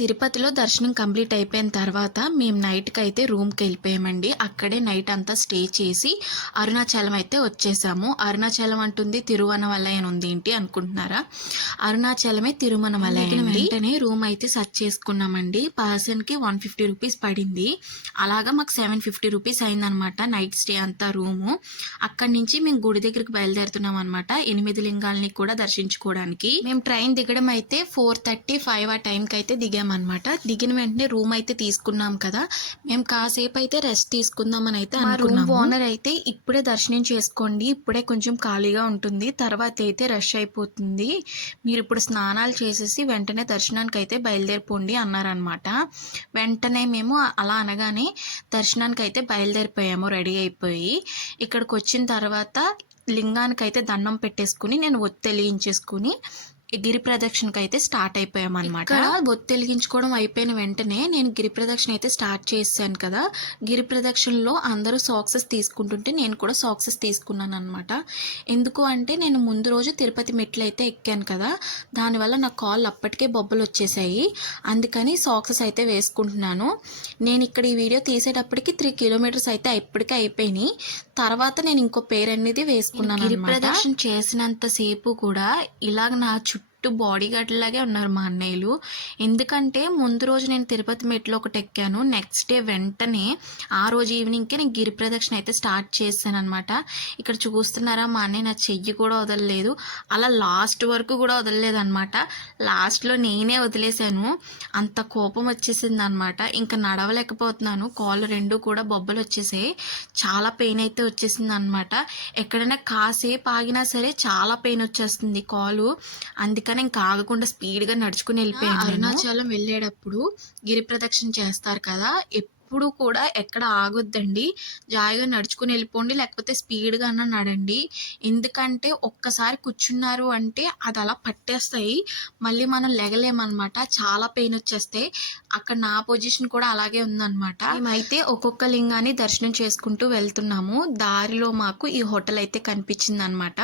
తిరుపతిలో దర్శనం కంప్లీట్ అయిపోయిన తర్వాత మేము నైట్కి అయితే రూమ్కి వెళ్ళిపోయామండి. అక్కడే నైట్ అంతా స్టే చేసి అరుణాచలం అయితే వచ్చేసాము. అరుణాచలం అంటుంది తిరువనమలై అని ఉంది ఏంటి అనుకుంటున్నారా? అరుణాచలమే తిరుమనమలై అండి. వెంటనే రూమ్ అయితే సెర్చ్ చేసుకున్నామండి. పర్సన్కి 150 రూపీస్ పడింది. అలాగా మాకు 750 రూపీస్ అయిందనమాట నైట్ స్టే అంతా రూము. అక్కడి నుంచి మేము గుడి దగ్గరికి బయలుదేరుతున్నాం అనమాట. 8 లింగాలని కూడా దర్శించుకోవడానికి. మేము ట్రైన్ దిగడం అయితే 4:35 ఆ టైంకి అయితే దిగామన్నమాట. దిగిన వెంటనే రూమ్ అయితే తీసుకున్నాం కదా, మేము కాసేపు అయితే రెస్ట్ తీసుకుందామని అయితే అనుకున్నాము. రూమ్ ఓనర్ అయితే ఇప్పుడే దర్శనం చేసుకోండి, ఇప్పుడే కొంచెం ఖాళీగా ఉంటుంది, తర్వాత అయితే రష్ అయిపోతుంది, మీరు ఇప్పుడు స్నానాలు చేసేసి వెంటనే దర్శనానికి అయితే బయలుదేరిపోండి అన్నారనమాట. వెంటనే మేము అలా అనగానే దర్శనానికి అయితే బయలుదేరిపోయాము రెడీ అయిపోయి. ఇక్కడికి వచ్చిన తర్వాత లింగానికి అయితే దండం పెట్టేసుకుని నేను ఒత్తి వెలిగించేసుకుని గిరి ప్రదక్షిణకి అయితే స్టార్ట్ అయిపోయామన్నమాట. ఒత్తి వెలిగించుకోవడం అయిపోయిన వెంటనే నేను గిరి ప్రదక్షిణ అయితే స్టార్ట్ చేశాను కదా. గిరి ప్రదక్షిణలో అందరూ సాక్సెస్ తీసుకుంటుంటే నేను కూడా సాక్సెస్ తీసుకున్నాను అనమాట. ఎందుకు అంటే నేను ముందు రోజు తిరుపతి మెట్లు అయితే ఎక్కాను కదా, దానివల్ల నా కాళ్ళు అప్పటికే బొబ్బలు వచ్చేసాయి. అందుకని సాక్సెస్ అయితే వేసుకుంటున్నాను. నేను ఇక్కడ ఈ వీడియో తీసేటప్పటికి 3 కిలోమీటర్స్ అయితే ఇప్పటికే అయిపోయినాయి. తర్వాత నేను ఇంకో పేరు అనేది వేసుకున్నాను. గిరి ప్రదక్షిణ చేసినంతసేపు కూడా ఇలాగ నా చుట్టూ బాడీ గార్డ్ లాగే ఉన్నారు మా అన్నయ్యలు. ఎందుకంటే ముందు రోజు నేను తిరుపతి మెట్లో ఒకటి ఎక్కాను, నెక్స్ట్ డే వెంటనే ఆ రోజు ఈవినింగ్కే నేను గిరి ప్రదక్షిణ అయితే స్టార్ట్ చేశాను అనమాట. ఇక్కడ చూస్తున్నారా మా అన్నయ్య నా చెయ్యి కూడా వదలలేదు, అలా లాస్ట్ వరకు కూడా వదలలేదు అనమాట. లాస్ట్లో నేనే వదిలేశాను, అంత కోపం వచ్చేసింది అనమాట. ఇంకా నడవలేకపోతున్నాను, కాళ్ళు రెండు కూడా బొబ్బలు వచ్చేసాయి, చాలా పెయిన్ అయితే వచ్చేసింది అనమాట. ఎక్కడైనా కాసేపు ఆగినా సరే చాలా పెయిన్ వచ్చేస్తుంది కాలు. అందుకని ఇంకా ఆగకుండా స్పీడ్గా నడుచుకుని వెళ్ళిపోయాను. అరుణాచలం వెళ్ళేటప్పుడు గిరి ప్రదక్షిణ చేస్తారు కదా, ఎప్పుడు కూడా ఎక్కడ ఆగొద్దండి, జాయిగా నడుచుకుని వెళ్ళిపోండి, లేకపోతే స్పీడ్గా అన్నా నడండి. ఎందుకంటే ఒక్కసారి కూర్చున్నారు అంటే అది అలా పట్టేస్తాయి, మళ్ళీ మనం లెగలేమన్నమాట, చాలా పెయిన్ వచ్చేస్తాయి. అక్కడ నా పొజిషన్ కూడా అలాగే ఉందన్నమాట. మేమైతే ఒక్కొక్క లింగాన్ని దర్శనం చేసుకుంటూ వెళ్తున్నాము. దారిలో మాకు ఈ హోటల్ అయితే కనిపించింది అనమాట.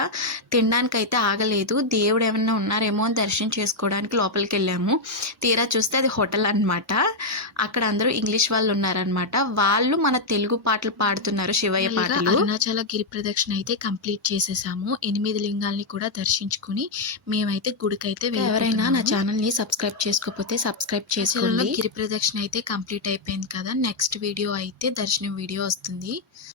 తినడానికి అయితే ఆగలేదు, దేవుడు ఏమన్నా ఉన్నారేమో అని దర్శనం చేసుకోవడానికి లోపలికి వెళ్ళాము. తీరా చూస్తే అది హోటల్ అనమాట. అక్కడ అందరూ ఇంగ్లీష్ వాళ్ళు ఉన్నారనమాట. వాళ్ళు మన తెలుగు పాటలు పాడుతున్నారు, శివయ్య పాటలు. అరుణాచల గిరి ప్రదక్షిణ అయితే కంప్లీట్ చేసేసాము. 8 లింగాల్ని కూడా దర్శించుకుని మేమైతే గుడికైతే ఎవరైనా నా ఛానల్ని సబ్స్క్రైబ్ చేసుకోకపోతే సబ్స్క్రైబ్ చేసుకోండి. గిరి ప్రదక్షిణ అయితే కంప్లీట్ అయిపోయింది కదా, నెక్స్ట్ వీడియో అయితే దర్శనం వీడియో వస్తుంది.